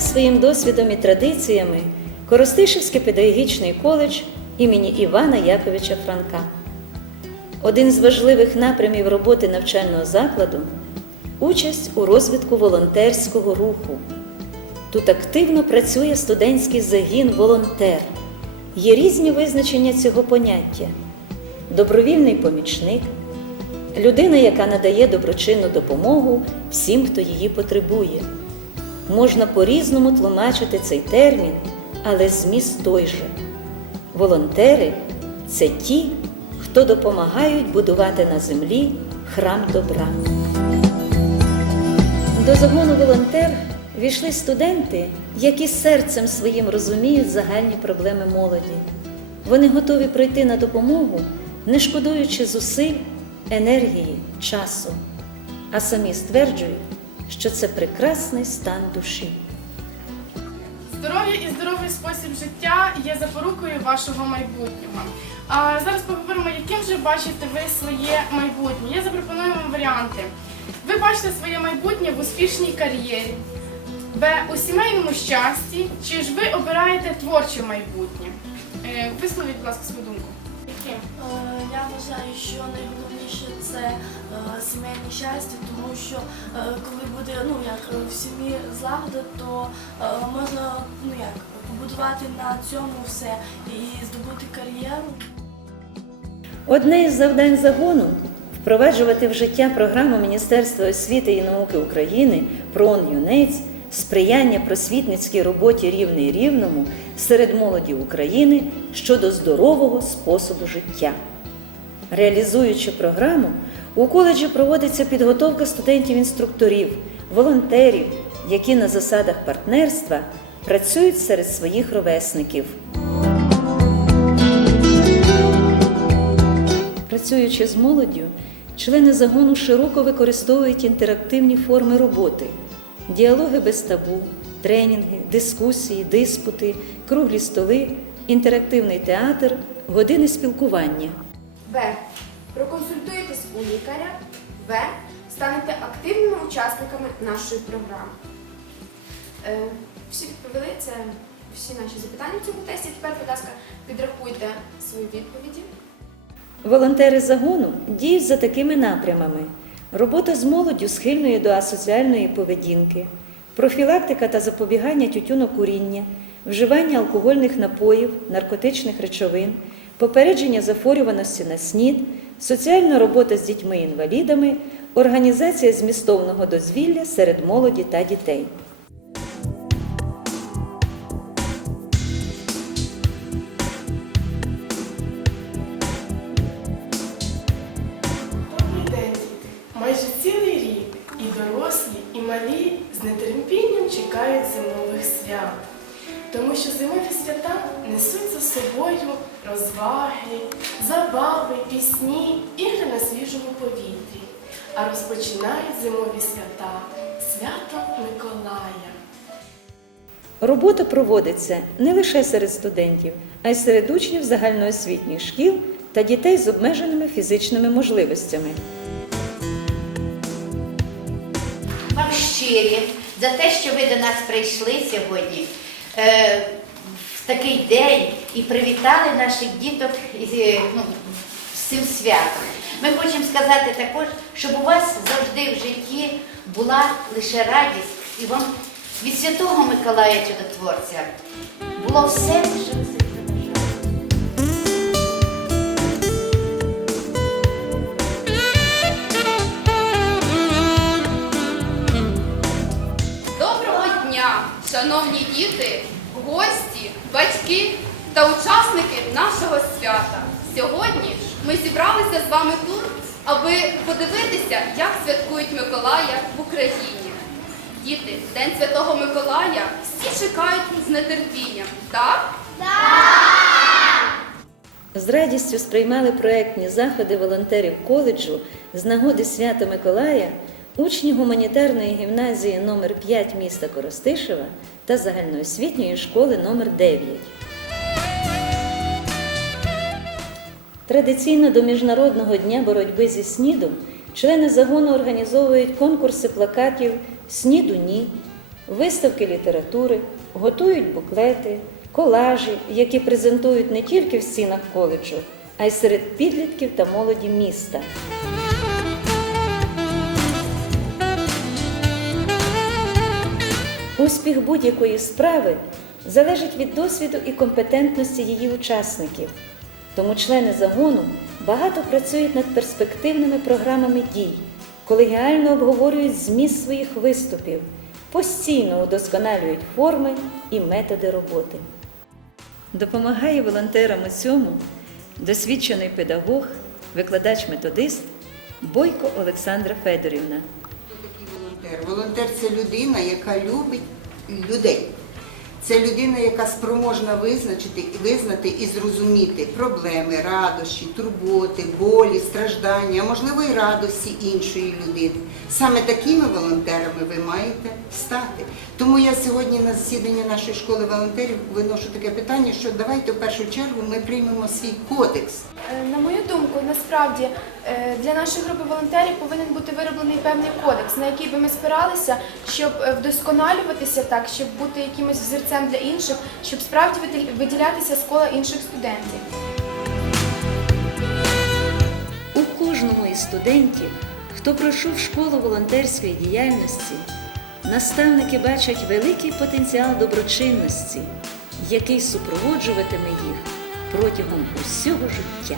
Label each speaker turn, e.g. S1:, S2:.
S1: Багатий своїм досвідом і традиціями Коростишівський педагогічний коледж імені Івана Яковича Франка. Один з важливих напрямів роботи навчального закладу участь у розвитку волонтерського руху. Тут активно працює студентський загін волонтер. Є різні визначення цього поняття: добровільний помічник, людина, яка надає доброчинну допомогу всім, хто її потребує. Можна по-різному тлумачити цей термін, але зміст той же. Волонтери це ті, хто допомагають будувати на землі храм добра. До загону волонтер війшли студенти, які серцем своїм розуміють загальні проблеми молоді. Вони готові прийти на допомогу, не шкодуючи зусиль, енергії, часу, а самі стверджують, що це прекрасний стан душі.
S2: Здоров'я і здоровий спосіб життя є запорукою вашого майбутнього. А зараз поговоримо, яким же бачите ви своє майбутнє. Я запропоную вам варіанти. Ви бачите своє майбутнє в успішній кар'єрі, Б. У сімейному щасті, чи ж ви обираєте творче майбутнє? Е, Висловіть, будь ласка, свою думку. Яке?
S3: Е, Я вважаю, що найголовніше це е, сімейне щастя, тому що е, коли буде ну як е, в сім'ї злагода, то можна ну як побудувати на цьому все і здобути кар'єру.
S1: Одне із завдань загону впроваджувати в життя програму Міністерства освіти і науки України ПРОН ЮНЕЦЬ сприяння просвітницькій роботі рівний рівному серед молоді України щодо здорового способу життя. Реалізуючи програму, у коледжі проводиться підготовка студентів-інструкторів, волонтерів, які на засадах партнерства працюють серед своїх ровесників. Працюючи з молоддю, члени загону широко використовують інтерактивні форми роботи, діалоги без табу, тренінги, дискусії, диспути, круглі столи, інтерактивний театр, години спілкування.
S4: Б. Проконсультуєтесь у лікаря. В. Станете активними учасниками нашої програми. Е, всі відповіли, це всі наші запитання в цьому тесті. Тепер, будь ласка, підрахуйте свої відповіді.
S1: Волонтери загону діють за такими напрямами: робота з молоддю схильною до асоціальної поведінки, профілактика та запобігання тютюнокуріння, вживання алкогольних напоїв, наркотичних речовин, попередження захворюваності на СНІД, соціальна робота з дітьми-інвалідами, організація змістовного дозвілля серед молоді та дітей.
S2: Майже цілий рік і дорослі, і малі з нетерпінням чекають зимових свят. Тому що зимові свята несуть за собою розваги, забави, пісні, ігри на свіжому повітрі. А розпочинають зимові свята свято Миколая.
S1: Робота проводиться не лише серед студентів, а й серед учнів загальноосвітніх шкіл та дітей з обмеженими фізичними можливостями.
S5: вам щирі за те, що ви до нас прийшли сьогодні е, в такий день і привітали наших діток е, ну, з цим святом. Ми хочемо сказати також, щоб у вас завжди в житті була лише радість. І вам від Святого Миколая Чудотворця. Було все, що
S6: шановні діти, гості, батьки та учасники нашого свята. Сьогодні ми зібралися з вами тут, аби подивитися, як святкують Миколая в Україні. Діти, День Святого Миколая всі чекають з нетерпінням, так?
S1: З радістю сприймали проектні заходи волонтерів коледжу з нагоди свята Миколая, учні гуманітарної гімназії номер 5 міста Коростишева та загальноосвітньої школи номер 9. Традиційно до Міжнародного дня боротьби зі СНІДом члени загону організовують конкурси плакатів Сніду ні, виставки літератури, готують буклети, колажі, які презентують не тільки в стінах коледжу, а й серед підлітків та молоді міста. Успіх будь-якої справи залежить від досвіду і компетентності її учасників. Тому члени загону багато працюють над перспективними програмами дій, колегіально обговорюють зміст своїх виступів, постійно удосконалюють форми і методи роботи. Допомагає волонтерам у цьому досвідчений педагог, викладач-методист Бойко Олександра Федорівна.
S7: Волонтер? Волонтер це людина, яка любить людей. Це людина, яка спроможна визначити, визнати і зрозуміти проблеми, радощі, турботи, болі, страждання, а можливо і радості іншої людини. Саме такими волонтерами ви маєте стати. Тому я сьогодні на засіданні нашої школи волонтерів виношу таке питання, що давайте в першу чергу ми приймемо свій кодекс.
S4: Е, На мою думку, насправді е, для нашої групи волонтерів повинен бути вироблений певний кодекс, на який би ми спиралися, щоб е, вдосконалюватися так, щоб бути якимось взірцем для інших, щоб справді виділятися з кола інших студентів.
S1: У кожному із студентів, хто пройшов школу волонтерської діяльності, наставники бачать великий потенціал доброчинності, який супроводжуватиме їх протягом усього життя.